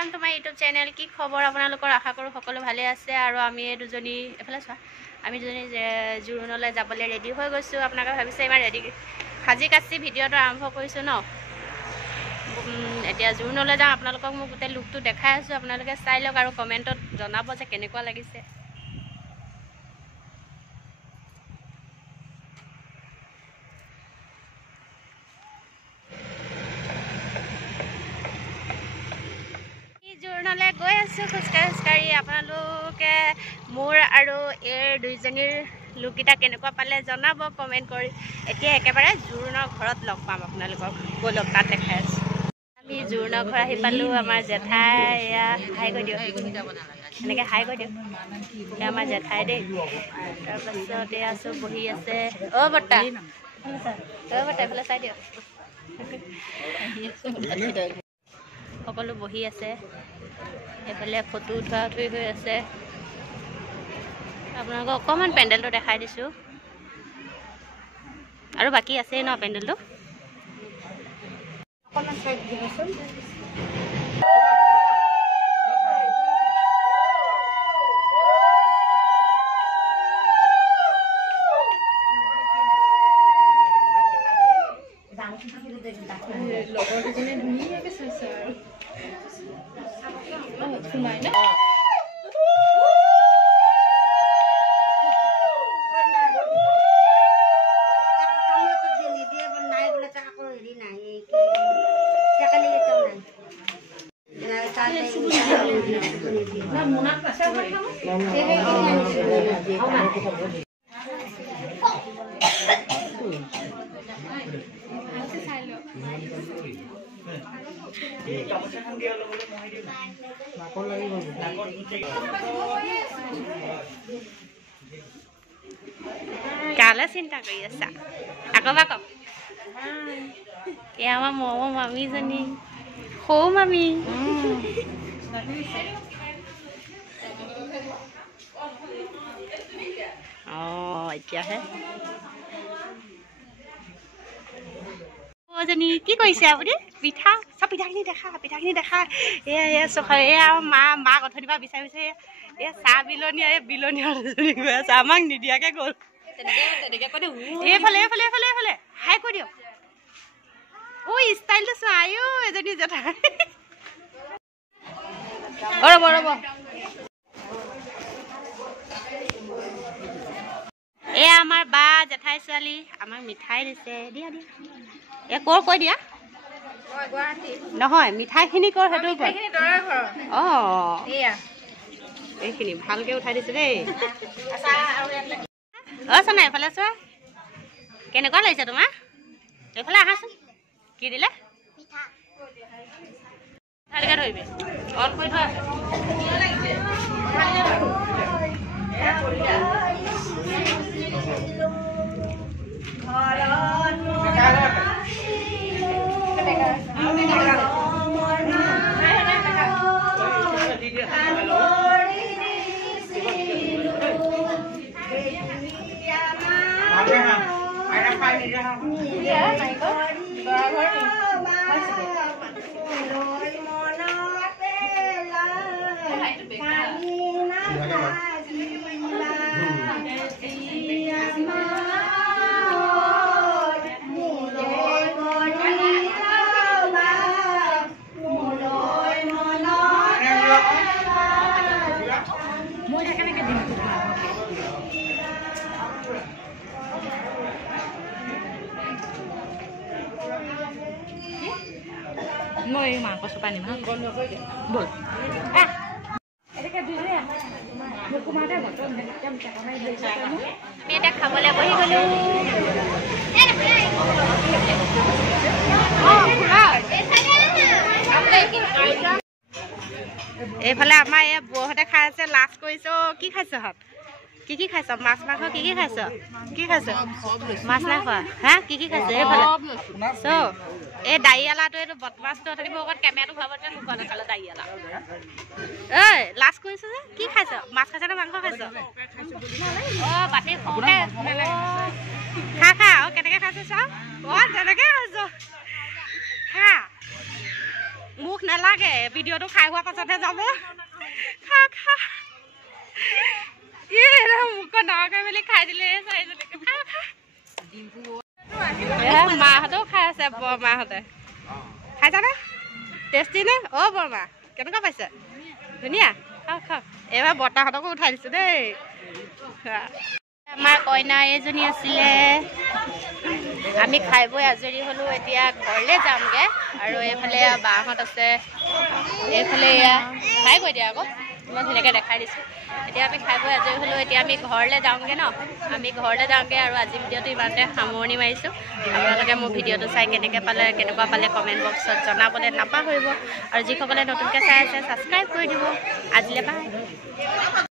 welcome to my YouTube channel की खबर आपनालोकर आशा करूँ सकलो भाले आछे आरो आमी दुजनी एफाले चा आमी दुजनी जुरुनले जाबले रेडी हो गइसु आपनाका भाबिसे इमान रेडी खाजी काची भिडिओটো आरम्भ करिसु न एतिया जुरुनले जा आपनालोকক मु गुटे लुकটো देखाइ आछु आपनालोके चाइ लक आरो कमेन्टत जनाबो जे केनेकुवा लागिसे जुरुनले गई आछु खुसकारी आपनालोके मोर आरो एर दुइजनीर लुकिटा केनेकुवा पाले जनाबो कमेन्ट करि एतिया एकेबारे जुरुनर घरत लग पाम आपनालोকক बोलक ता देखाइ आछु आमी जुरुनर घर आहि पालु आमार जेठाइ या हाइ गय दियो এনেকে হাই গয় দিও আমাৰ জেঠাই দে তাৰ পাছতে আছো বহি আছে ও বটা ফলে চাই দিও সকলো বহি আছে এফালে ফটো উঠা থৈ হৈ আছে আপোনালোকক অকমান পেন্ডেলটো দেখাই দিছো আৰু বাকি আছে ন পেন্ডেলটো অকমান চাই দিবচোন काला चिंता करि आछा आकबा क या मा मोमो मामी जनी खो मामी এতিয়া হে জনী কি কৈছে আপুনি পিঠা সব পিঠাখিনি দেখা এয়া সখা এয়া মা কথা দিবা বিচাৰিছে এয়া চা বিলনিয়া এ বিলনিয়া জনী গৈ আছে আমাক নিদিয়াকে গল তেনেকে কই এফালে হাই কৈ দিও ও ষ্টাইলটো চাইও এজনী জেঠা ৰব এ আমাৰ বা জেঠাই ছোৱালী আমাক মিঠাই দিছে দিয়া এ কৈ দিয়া গুৱাহাটী নহয় মিঠাইখিনি কৰ হেতু মিঠাইখিনি দৰা ঘৰ এয়া এইখিনি ভালকে উঠাই দিছে দেই চনা এফালে চোৱা কেনেকুৱা লাগিছে তোমাৰ এফালে আহাচোন কি দিলে মিঠা ভালকে ধৰিবি অন কৰি থোৱা Ngồi mà có số bàn này mà con được rồi bột à cái cái gì đấy à một cô má đang ở trong trong chả có hay đây sao mẹ đã khảo vào là có gì con luôn এইফালে আমাৰ এই বৌহতে খাই আছে last কৰিছো কি খাইছ হত কি খাইছ মাছ মাংস কি খাইছ মাছ নাই খোৱা হা কি খাইছ এইফালে সো এই দাইয়ালাটো এইটো বদমাছটো থাকিব ওপৰত কেমেৰাটো ভাবতে মুখত নাখালে দাইয়ালা এই লাষ্ট কৰিছ যে কি খাইছ মাছ খাইছ না মাংস খাইছ বাটি খোকে খা কেনেকৈ খাইছ চাওঁ তেনেকৈ খাইছ খা মুখ নালাগে ভিডিঅ'টো খাই হোৱাৰ পাছতহে যাব খা খা মুখ নৰকাই মেলি খাই দিলে চাৰিজনীকে খা খা মাহঁতেও খাই আছে বৰমাহঁতে খাইছানে টেষ্টি নে অ বৰমা কেনেকুৱা পাইছে ধুনীয়া খাওক খাওক এইবাৰ বৰ্তাহঁতকো উঠাই দিছোঁ দেই আমাৰ কইনা এজনী আছিলে আমি খাই বৈ আজৰি হ'লোঁ এতিয়া ঘৰলৈ যামগৈ আৰু এইফালে বাহঁত আছে এইফালে এয়া খাই গৈ দিয়া আকৌ ইমান ধুনীয়াকৈ দেখাই দিছোঁ এতিয়া আমি খাই বৈ আজৰি হ'লোঁ এতিয়া আমি ঘৰলৈ যাওঁগৈ ন আমি ঘৰলৈ যাওঁগৈ আৰু আজি ভিডিঅ'টো ইমানতে সামৰণি মাৰিছোঁ আপোনালোকে মোৰ ভিডিঅ'টো চাই কেনেকুৱা পালে কমেণ্ট বক্সত জনাবলৈ নাপাহৰিব আৰু যিসকলে নতুনকৈ চাই আছে ছাবস্ক্ৰাইব কৰি দিব আজিলৈ বাই